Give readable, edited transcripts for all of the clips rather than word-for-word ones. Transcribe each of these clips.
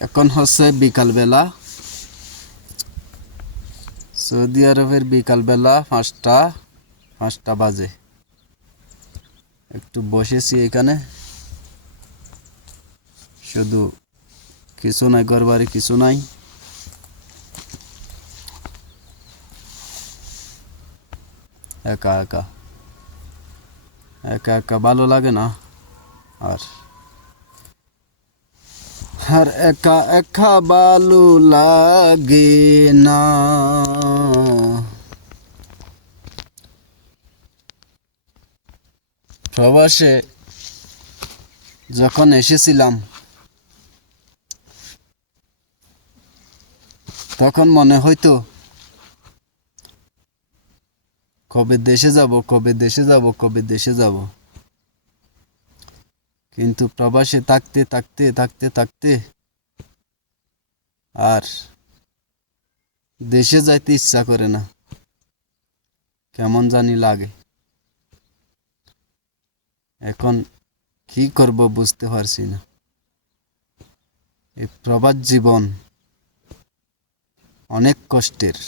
এখন হচ্ছে বিকালবেলা, সৌদি আরবের বিকালবেলা 5টা বাজে। একটু বসেছি এখানে, শুধু কিছু নাই, ঘরবাড়ি কিছু নাই। একা একা একা একা ভালো লাগে না। আর আর একা একা ভালো লাগে না। প্রবাসে যখন এসেছিলাম তখন মনে হইতো কবে দেশে যাব, কবে দেশে যাব, কবে দেশে যাব। কিন্তু প্রবাসে থাকতে থাকতে থাকতে থাকতে আর দেশে যাইতে ইচ্ছা করে না, কেমন জানি লাগে। এখন কি করব বুঝতে পারছি না। এই প্রবাস জীবন অনেক কষ্টের,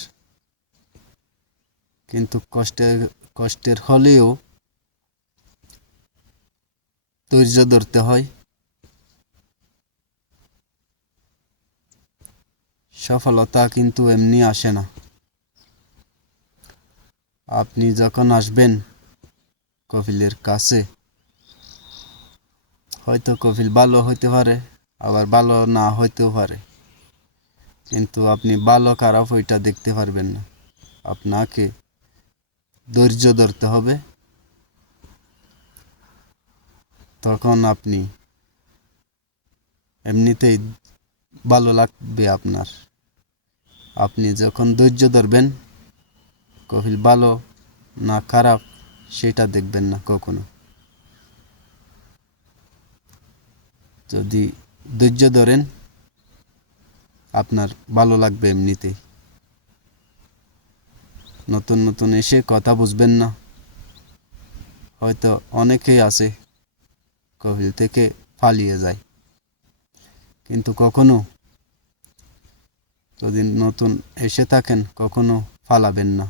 কিন্তু কষ্টের হলেও ধৈর্য ধরতে হয়। সফলতা কিন্তু এমনি আসে না। আপনি যখন আসবেন কফিলের কাছে, হয়তো কফিল ভালো হইতে পারে, আবার ভালো না হইতেও পারে, কিন্তু আপনি ভালো খারাপ ওইটা দেখতে পারবেন না। আপনাকে ধৈর্য ধরতে হবে, তখন আপনি এমনিতেই ভালো লাগবে আপনার। আপনি যখন ধৈর্য ধরবেন, কফিল ভালো না খারাপ সেটা দেখবেন না কখনো। যদি ধৈর্য ধরেন, আপনার ভালো লাগবে এমনিতেই। নতুন নতুন এসে কথা বুঝবেন না, হয়তো অনেকেই আছে কফিল থেকে পালিয়ে যায়, কিন্তু কখনো যদি নতুন এসে থাকেন কখনো পালাবেন না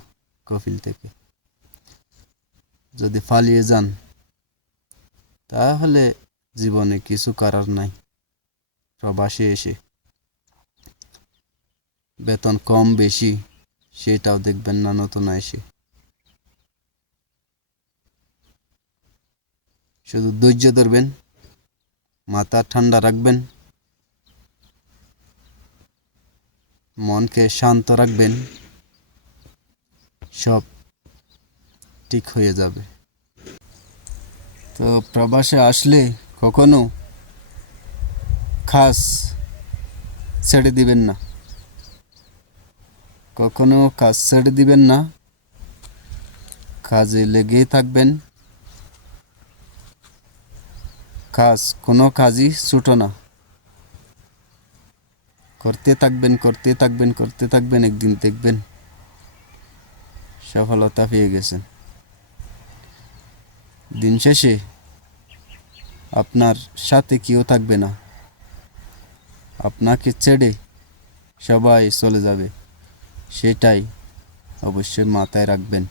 কফিল থেকে। যদি পালিয়ে যান তাহলে জীবনে কিছু করার নাই। প্রবাসে এসে বেতন কম বেশি সেটাও দেখবেন না নতুন এসে। শুধু ধৈর্য ধরবেন, মাথা ঠান্ডা রাখবেন, মনকে শান্ত রাখবেন, সব ঠিক হয়ে যাবে। তো প্রবাসে আসলে কখনো কাজ ছেড়ে দিবেন না, কখনো কাজ ছেড়ে দিবেন না। কাজে লেগেই থাকবেন। কোনো কাজই ছোটো না। করতে থাকবেন, করতে থাকবেন, করতে থাকবেন, একদিন দেখবেন সফলতা পেয়ে গেছেন। দিন শেষে আপনার সাথে কেউ থাকবে না, আপনাকে ছেড়ে সবাই চলে যাবে, সেটাই অবশ্যই মাথায় রাখবেন।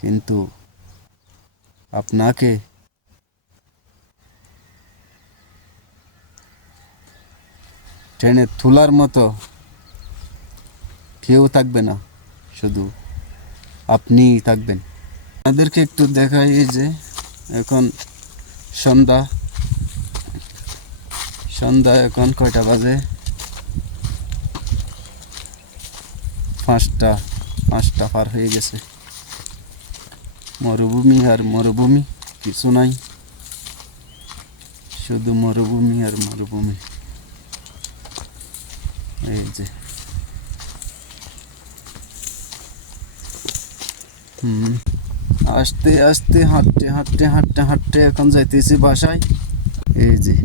কিন্তু আপনাকে টেনে তোলার মতো কেউ থাকবে না, শুধু আপনিই থাকবেন। আপনাদেরকে একটু দেখাই যে এখন সন্ধ্যা এখন কয়টা বাজে? 5টা পার হয়ে গেছে। মরুভূমি আর মরুভূমি, কিছু নাই, শুধু মরুভূমি আর মরুভূমি। এই যে আস্তে আস্তে হাঁটতে হাঁটতে হাঁটতে হাঁটতে এখন যাইতেছি বাসায়। এই যে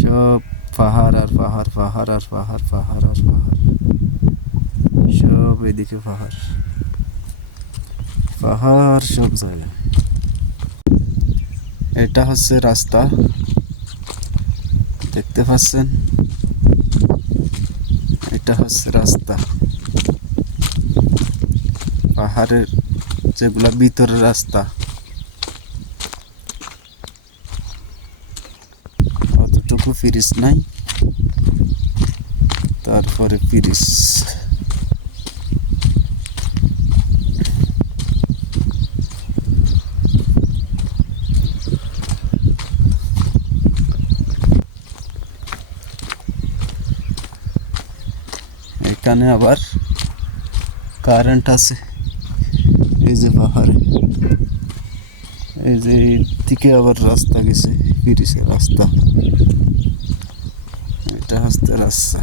সব পাহাড় আর পাহাড়, পাহাড় আর পাহাড়, পাহাড় আর পাহাড়, সব এদিকে পাহাড় পাহাড়, সব জায়গায়। এটা হচ্ছে রাস্তা, দেখতে পাচ্ছেন, এটা হচ্ছে রাস্তা, পাহাড়ের যেগুলা ভিতরের রাস্তা, অতটুকু ফিরিস নাই, তারপরে ফিরিস। এখানে আবার কারেন্ট আছে, এই যে পাহাড়ে, এই যে দিকে আবার রাস্তা গেছে, ফিরিসে রাস্তা, এটা হচ্ছে রাস্তা।